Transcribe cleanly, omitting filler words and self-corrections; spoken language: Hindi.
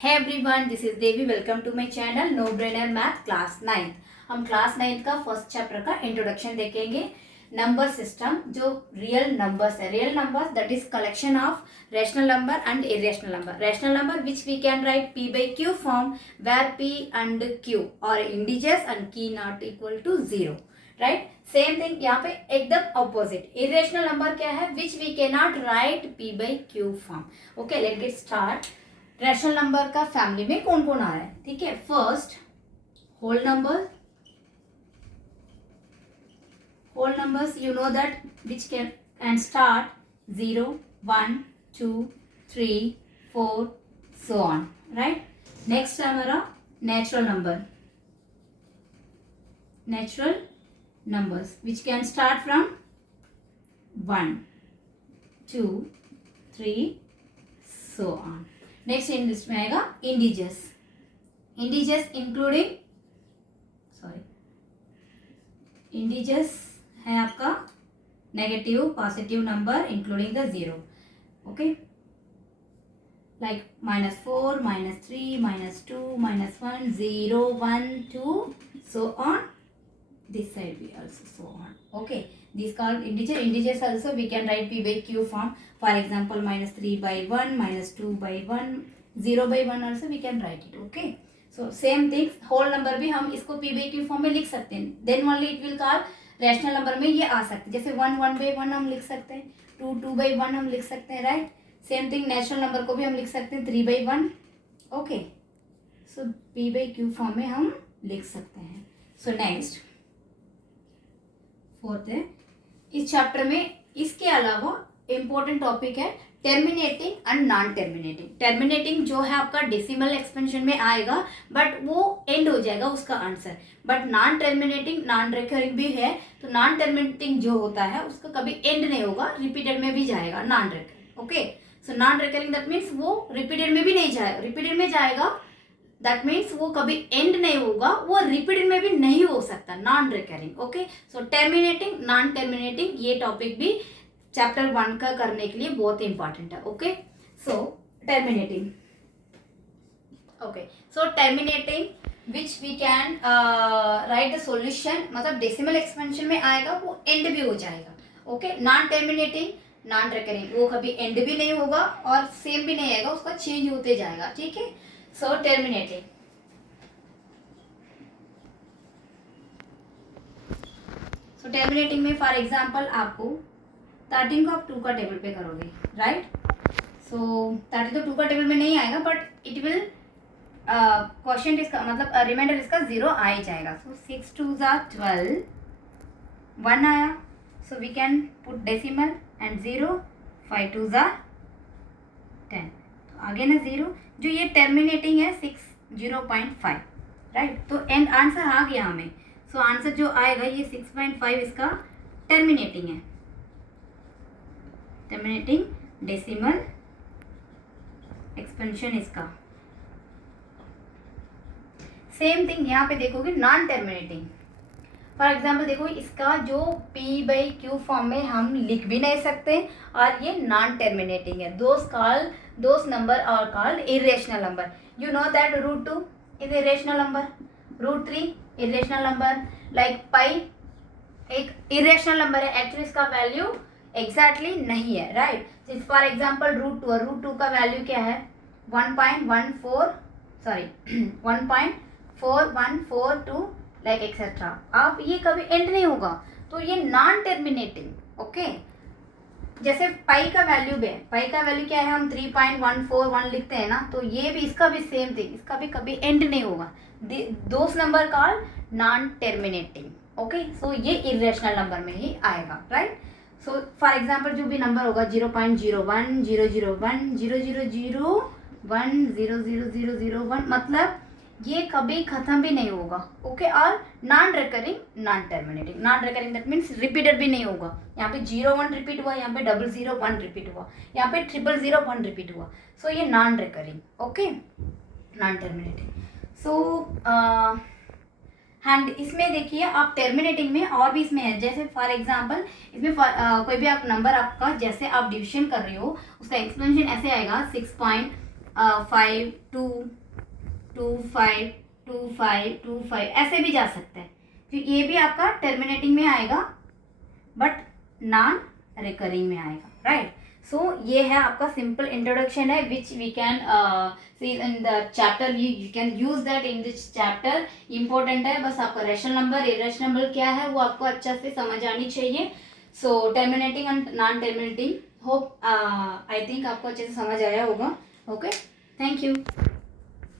है everyone, this is Devi. Welcome to my channel no brainer math class 9। हम क्लास 9 का फर्स्ट चैप्टर का इंट्रोडक्शन देखेंगे। नंबर सिस्टम, जो रियल नंबर्स है, real numbers that is collection of rational number and irrational number. Rational number which we can write p by q form where p and q और इंडिजर्स एंड की not equal to 0, right. Same thing यहाँ पे एकदम ऑपोजिट। इरेशनल नंबर क्या है? Which we can not write p by q form. Okay, let get start. Rational number का फैमिली में कौन कौन आ रहा है? ठीक है, first whole number. Whole numbers you know that which can start 0, 1, 2, 3, 4 so on, right. Next है हमारा natural number. Natural numbers which can start from 1, 2, 3 so on. Next English में आएगा इंडिजर्स। इंडिजर्स इंक्लूडिंग इंडिजर्स है आपका negative positive number including the 0। Okay, like -4, -3, -2, -1, 0, 1, 2 so on. This side we also so on. Okay, these called integer. Integers also we can write p by q form. For example, -3 by 1, -2 by 1, 0 by 1 also we can write it. Okay, so same thing whole number भी हम इसको p by q form में लिख सकते हैं। Then only it will call rational number में ये आ सकते हैं। जैसे 1 1 by 1 हम लिख सकते हैं, 2 2 by 1 हम लिख सकते हैं, right. Same thing natural number को भी हम लिख सकते हैं 3 by 1। Okay, so p by q form में हम लिख सकते हैं। सो नेक्स्ट फोर्थ है इस चैप्टर में। इसके अलावा इंपॉर्टेंट टॉपिक है terminating and non terminating. Terminating जो है आपका डेसिमल एक्सपेंशन में आएगा, बट वो एंड हो जाएगा उसका answer. But non terminating non recurring भी है, तो नॉन टर्मिनेटिंग जो होता है उसका कभी एंड नहीं होगा, रिपीटेड में भी जाएगा non recurring. Okay, so non recurring that means वो रिपीटेड में भी नहीं जाएगा, रिपीटेड में जाएगा, दैट मीन्स वो कभी एंड नहीं होगा, वो रिपीटेड में भी नहीं हो सकता, non recurring. Okay, so terminating non terminating ये टॉपिक भी चैप्टर 1 का करने के लिए बहुत इंपॉर्टेंट है। Okay, so terminating. Okay, so terminating which we can write the solution, मतलब डेसिमल एक्सपेंशन में आएगा वो एंड भी हो जाएगा। Okay, non terminating non recurring वो कभी एंड भी नहीं होगा और सेम भी नहीं आएगा, उसका चेंज होते जाएगा। ठीक है, सो टर्मिनेटिंग। सो टर्मिनेटिंग में फॉर एग्जांपल आपको 13 को आप 2 का टेबल पे करोगे, राइट। सो 13 तो 2 का टेबल में नहीं आएगा, बट इट विल क्वोशिएंट इसका मतलब रिमाइंडर इसका 0 आ ही जाएगा। सो 6 2s are 12, 1 आया, so we can put decimal and 0, 5 2s are 10, तो आगे ना 0। जो ये टर्मिनेटिंग है 6 0.5, राइट, तो एंड आंसर आ गया हमें। सो आंसर जो आएगा ये 6.5 इसका टर्मिनेटिंग है, टर्मिनेटिंग डेसिमल एक्सपेंशन इसका। सेम थिंग यहाँ पे देखोगे नॉन टर्मिनेटिंग। फॉर एग्जाम्पल देखो, इसका जो p by q फॉर्म में हम लिख भी नहीं सकते और ये नॉन टर्मिनेटिंग है। Those number are called irrational number. You know that √2 is irrational number, √3 irrational number, like pi एक इरेशनल नंबर है, एक्चुअली इसका वैल्यू एग्जैक्टली नहीं है, राइट। फॉर एग्जाम्पल √2 का वैल्यू क्या है? 1.4142 लाइक एक्सेट्रा। आप ये कभी एंड नहीं होगा, तो ये नॉन टर्मिनेटिंग। ओके, जैसे पाई का वैल्यू भी है, पाई का वैल्यू क्या है? हम 3.141 लिखते हैं ना, तो ये भी इसका भी सेम थिंग, इसका भी कभी एंड नहीं होगा। Those number called non terminating. Okay, so ये इरेशनल नंबर में ही आएगा, राइट। सो फॉर एग्जाम्पल जो भी नंबर होगा 0.01 001 0001 00001, मतलब ये कभी खत्म भी नहीं होगा। ओके, और non recurring non terminating. Non recurring that means repeated भी नहीं होगा। यहाँ पे 01 रिपीट हुआ, यहाँ पे 001 रिपीट हुआ, यहाँ पे 001 रिपीट हुआ, सो ये non recurring. Okay, non terminating. So and इसमें देखिए आप टर्मिनेटिंग में और भी इसमें है, जैसे फॉर एग्जांपल इसमें कोई भी आप नंबर आपका जैसे आप डिविजन कर रहे हो उसका एक्सपेंशन ऐसे आएगा 5 2 2 5 2 5 2 5 ऐसे भी जा सकते हैं, फिर ये भी आपका टर्मिनेटिंग में आएगा बट नॉन रिकरिंग में आएगा, राइट। सो ये है आपका सिंपल इंट्रोडक्शन है which we can see in the chapter, you can use that in this chapter. Important है, बस आपका रेशनल नंबर इरेशनल नंबर क्या है वो आपको अच्छा से समझ आनी चाहिए। So terminating and non terminating, hope I think आपको अच्छे से समझ आया होगा। Okay, thank you.